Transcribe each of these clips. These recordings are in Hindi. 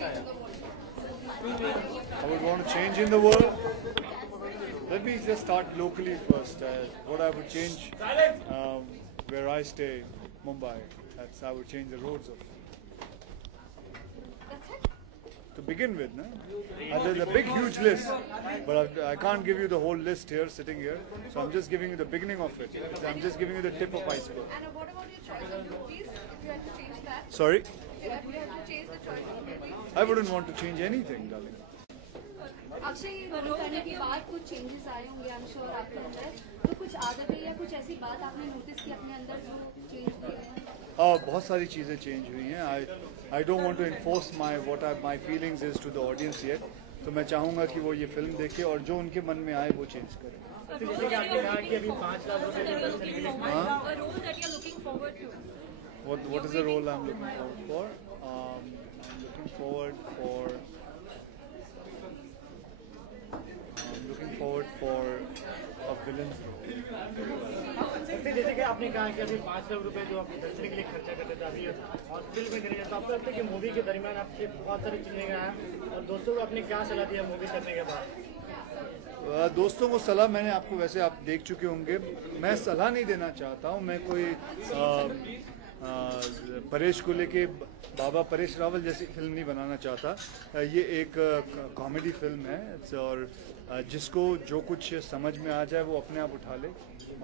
I would want to change in the world. Let me just start locally first. What I would change where I stay, Mumbai. I would change the roads of. To begin with, no? There's a big, huge list, but I can't give you the whole list here, sitting here. So I'm just giving you the beginning of it. I'm just giving you the tip of iceberg. And what about your choice of movies? If you had to change that? Sorry? If you had to change the choice of movies? I wouldn't want to change anything, darling. Akshay role करने के बाद कुछ चेंजेस आए होंगे आई एम श्योर आपके अंदर तो कुछ आदतें या कुछ ऐसी बात आपने नोटिस की अपने अंदर जो चेंज हुई है बहुत सारी चीज़ें चेंज हुई हैं. I don't want to enforce my feelings is to the audience yet. तो मैं चाहूँगा कि वो ये फिल्म देखे और जो उनके मन में आए वो चेंज करें. What is the role I'm looking forward for? I'm looking forward for a villain's role. जैसे कि आपने कहा कि अभी 5 लाख रुपए जो आप दर्शन के लिए खर्चा करते थे अभी हॉस्पिटल में करेंगे तो आपको लगता है कि मूवी के दरमियान आपसे बहुत सारी चीजें आया और दोस्तों को आपने क्या सलाह दिया मूवी करने के बाद? दोस्तों को सलाह मैंने आपको वैसे आप देख चुके होंगे. मैं सलाह नहीं देना चाहता हूँ. मैं कोई परेश को लेके बाबा परेश रावल जैसी फिल्म नहीं बनाना चाहता. ये एक कॉमेडी फिल्म है और जिसको जो कुछ समझ में आ जाए वो अपने आप उठा ले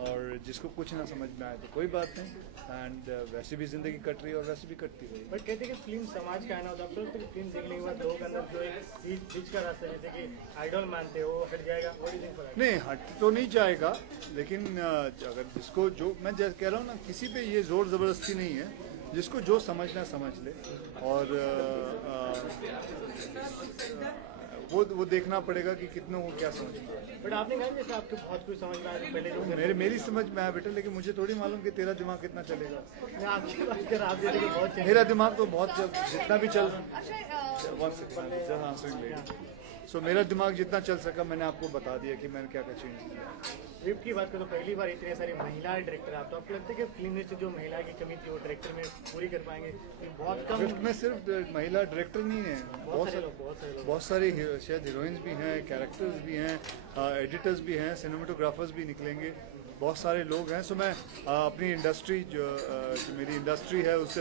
और जिसको कुछ ना समझ में आए तो कोई बात नहीं. एंड वैसे भी जिंदगी कट रही है और वैसे भी कटती रही. बट कहते हैं कि फिल्म समाज का है ना होता है तो फिल्म देखने के बाद लोगों के अंदर जो एक बीच का रास्ता जैसे कि आइडल मानते हो वो हट जाएगा वो नहीं हट तो नहीं जाएगा. लेकिन अगर जिसको जो मैं जैसे कह रहा हूँ ना किसी पे ये जोर जबरदस्ती नहीं है. जिसको जो समझना समझ ले और वो देखना पड़ेगा कि कितनों को क्या समझ में आए. बट आपने कहा जैसे आपको बहुत कुछ समझ में आया पहले जो मेरी समझ में आया बेटा. लेकिन मुझे थोड़ी मालूम कि तेरा दिमाग कितना चलेगा. मैं आपकी बात कर आप जैसे कि बहुत मेरा दिमाग तो बहुत जितना भी चल सो मेरा दिमाग जितना चल सका मैंने आपको बता दिया कि मैंने क्या क्या चेंज किया. स्क्रिप्ट की बात करो तो पहली बार इतने सारी महिला डायरेक्टर आप तो आपको लगता है कि फिल्म में से जो महिला की कमी थी वो डायरेक्टर में पूरी कर पाएंगे? बहुत कम स्क्रिप्ट में सिर्फ महिला डायरेक्टर नहीं है. बहुत सारे शायद हीरोइंस भी हैं, कैरेक्टर्स भी हैं, एडिटर्स भी हैं, सिनेमेटोग्राफर्स भी निकलेंगे. बहुत सारे लोग हैं. सो मैं अपनी इंडस्ट्री जो मेरी इंडस्ट्री है उससे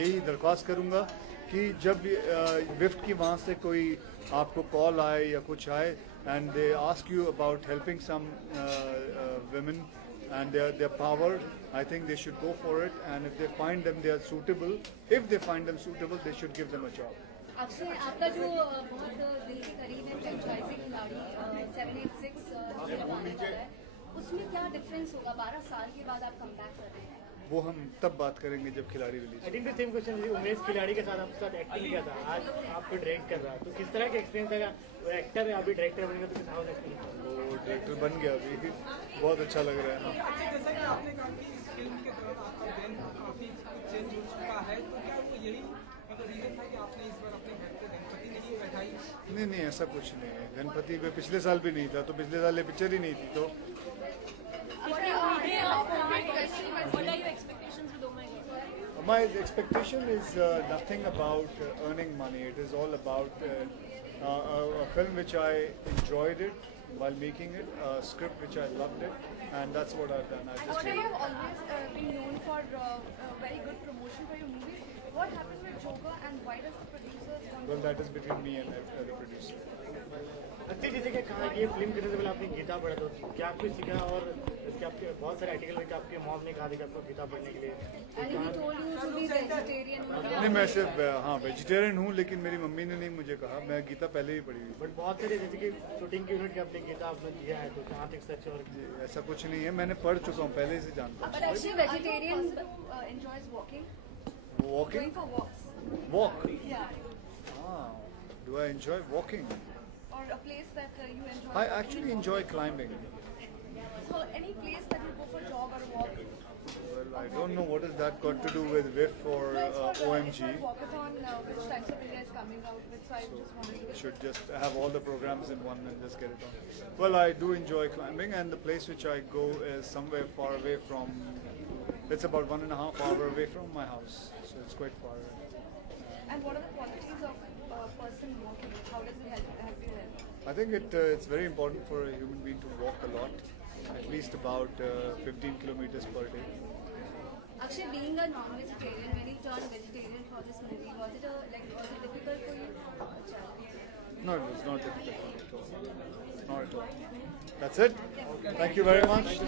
यही दरख्वास्त करूँगा कि जब विफ्ट की वहाँ से कोई आपको कॉल आए या कुछ आए and they ask you about helping some women and their power, I think they should go for it. And if they find them they are suitable, they should give them a job. Akshay आपका जो बहुत दिल के करीब है फ्रेंचाइजी खिलाड़ी 786 उसमें क्या डिफरेंस होगा? 12 साल के बाद आप कमबैक कर रहे हैं. वो हम तब बात करेंगे जब खिलाड़ी release. I think the same question Umesh खिलाड़ी के साथ आपके साथ एक्टिंग किया था आज आपको डायरेक्ट कर रहा है तो किस तरह का एक्सपीरियंस है? वो एक्टर है अभी डायरेक्टर बनेगा तो किस हाउ एक्सपीरियंस? वो डायरेक्टर बन गया अभी बहुत अच्छा लग रहा है. नहीं ऐसा कुछ नहीं है. गणपति पे पिछले साल भी नहीं था तो पिछले साल ये पिक्चर ही नहीं थी. तो my expectation is nothing about earning money. It is all about a film which I enjoyed it while making it, a script which I loved it, and that's what I've done. You have always been known for very good promotion for your movies. What happened with Joker and why does the producers want Well, that is between me and the producer. अच्छी जैसे कि कहा कि ये फिल्म करने से पहले आपने गीता पढ़ा तो क्या कुछ सीखा? और इसके आपके बहुत सारे आर्टिकल में आपके मॉम ने कहा था कि आपको गीता पढ़ने के लिए नहीं मैं सिर्फ हाँ वेजिटेरियन हूँ. लेकिन मेरी मम्मी ने नहीं मुझे कहा. मैं गीता पहले ही पढ़ी हुई. बट बहुत सारे जैसे कि शूटिंग के यूनिट के आपने गीता आपने दिया है तो जहाँ तक सच और ऐसा कुछ नहीं है. मैंने पढ़ चुका हूँ पहले से जानता हूँ. But actually vegetarian enjoys walking. Walking? Going for walks. Walk? Yeah. Do I enjoy walking? Or a place that you enjoy? I actually enjoy climbing. So any place that you go for jog or walk? Well, I don't know what has that got to do with WIF or OMG. Walkathon, which Times of India is coming out with, so I just wanted to... Should just have all the programs in one and just get it on. Well, I do enjoy climbing, and the place which I go is somewhere far away from. It's about 1.5 hours away from my house, so it's quite far away. And what are the qualities of a person walking? How does it help you health? I think it's very important for a human being to walk a lot, at least about 15 kilometers per day. Akshay, being a non-vegetarian, when you turned vegetarian for this movie, was it difficult for you? No, it was not difficult at all. Not at all. That's it. Thank you very much.